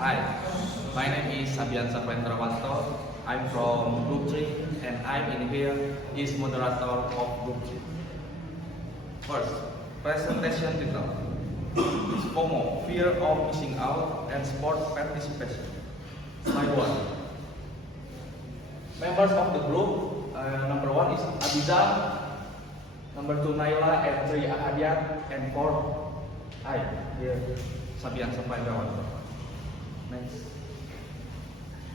Hi, my name is Sabian Sapendrawanto. I'm from Group 3 and I'm in here is moderator of Group 3. First, presentation title. FOMO, fear of missing out and sport participation. Slide 1. Members of the group, number 1 is Abiza, number 2 Naila, and 3 Ahadiat, and 4 I, here Sabian Sapendrawanto. Next.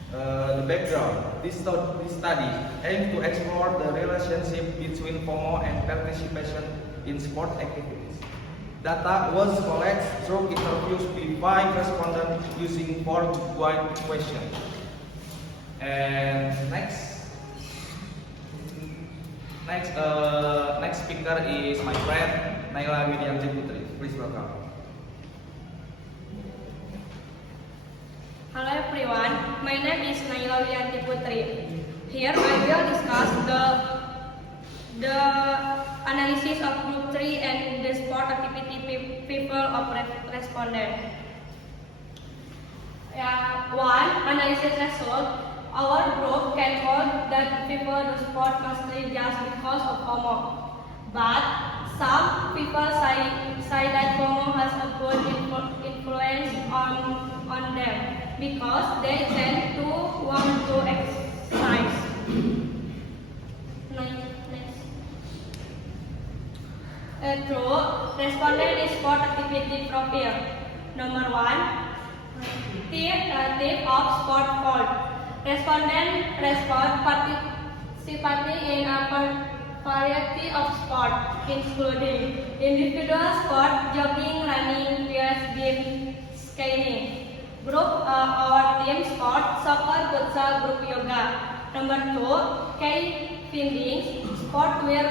The background. This study aims to explore the relationship between FOMO and participation in sport activities. Data was collected through interviews with 5 respondents using 4 wide questions. And next speaker is my friend Naila Widianti Putri. Please welcome. Hello everyone, my name is Naila Widianti Putri. Here I will discuss the analysis of Group 3 and the sport activity people of respondent. 1. Analysis result. Our group can hold that people do sport mostly just because of FOMO. But some people say that FOMO has a good influence on them, because they tend to want to exercise. True, respondent is sport activity profile. Number 1, tip of sport fault. Respondent participating in a variety of sport, including individual sport, jogging, running, chess, gym, skating. Group or team sport, soccer, futsal, group yoga. Number 2, key findings, sport where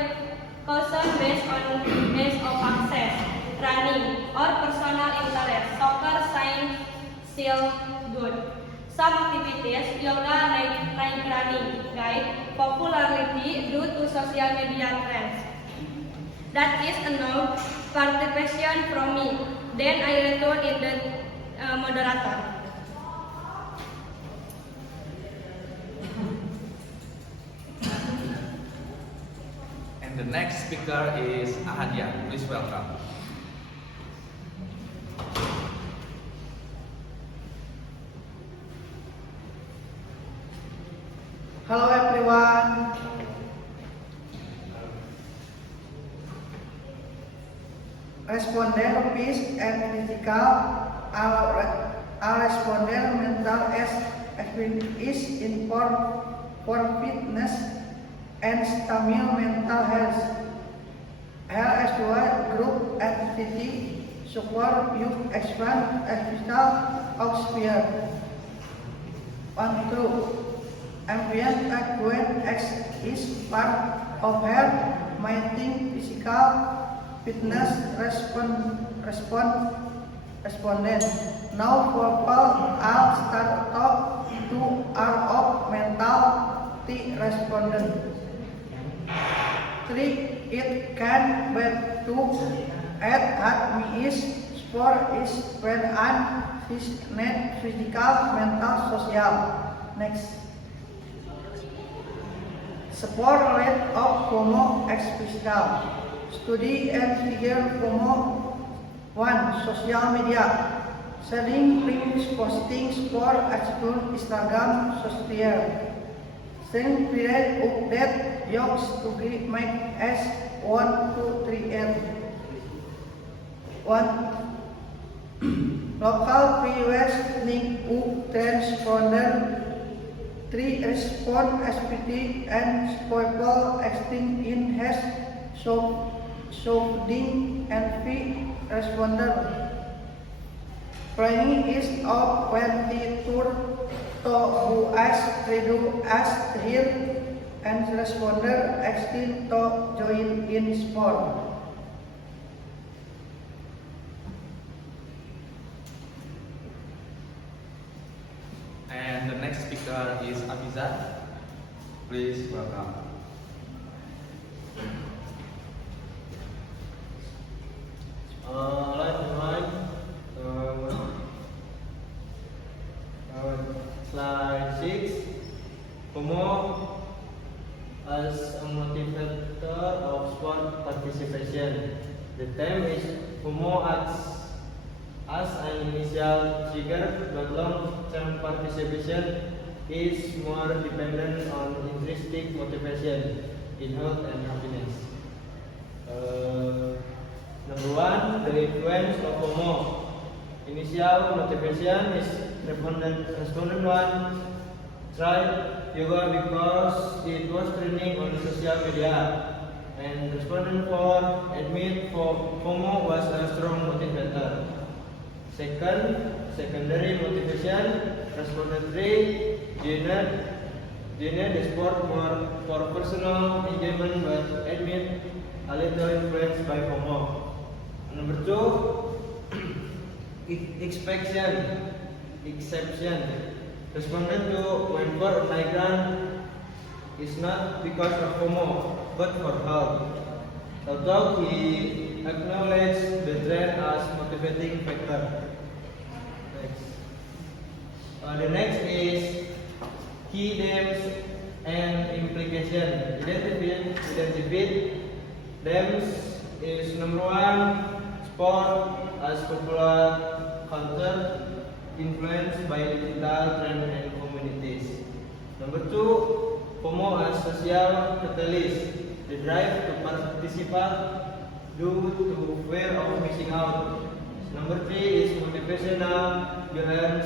caution based of access, running or personal interest, soccer, science, still good. Some activities, yoga, night running, guide popularity due to social media trends. That is enough participation from me. Then I return in the moderator. And the next speaker is Ahadiat. Please welcome. Hello everyone. Respondent peace and physical are respondent mental as is important for fitness and stamina mental health. L2 group activity support you expand physical sphere. 1 through ambient when X is part of health, maintaining physical fitness respondent. Now for all start talk to are of mental respondent. 3. It can be to add me is sport is when physical, mental, social. Next. Support rate of FOMO physical. Study and figure FOMO. 1. Social media. Sharing links, posting sport, explore Instagram, social. Send period update jokes to make as 1, 2, 3, and 1. Local POS link up transponder. 3. Respond SPT and spoil extinct in hash shoulding and fee responder. Planning is of 20 tour to who ask redo ask here and responder extinct to join in sport. And the next speaker is Abiza. Please welcome. Hello everyone. FOMO acts as an initial trigger, but long-term participation is more dependent on intrinsic motivation in health and happiness. Number one, the influence of FOMO. Initial motivation is respondent one tried yoga because it was trending on social media, and respondent 4 admit FOMO was a strong motivator. Secondary motivation, respondent 3 joined the sport more for personal enjoyment but admit a little influenced by FOMO. Number 2, exception. Respondent to when for migrant is not because of FOMO, but for health. Although he acknowledged the trend as motivating factor. The next is key themes and implication. Identify themes is number one, sport as popular culture influenced by digital trend and communities. Number two, FOMO as social catalyst, the drive to participate due to fear of missing out. Number three is motivational behind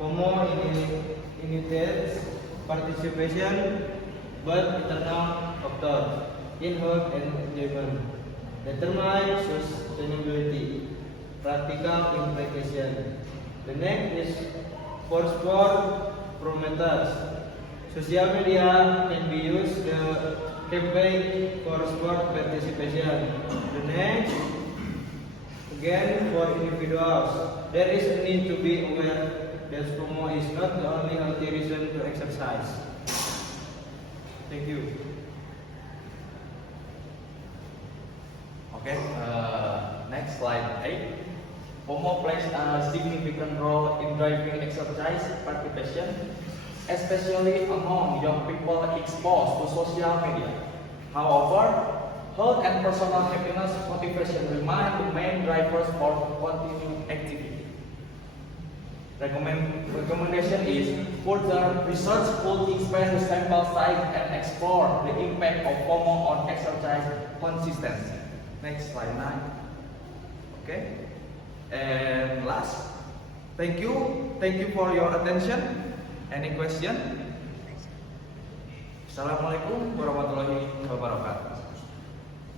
FOMO initiates participation but internal factor in health and enjoyment. Determine sustainability, practical implication. The next is for sport promoters. Social media can be used the campaign for sport participation. The next, again for individuals, there is a need to be aware that FOMO is not the only healthy reason to exercise. Thank you. Okay, next slide 8. FOMO plays a significant role in driving exercise participation, especially among young people exposed to social media. However, health and personal happiness motivation remain the main drivers for continued activity. Recommendation is further research could expand the sample size and explore the impact of FOMO on exercise consistency. Next slide 9. Okay. And last, thank you for your attention. Any question? Assalamualaikum warahmatullahi wabarakatuh.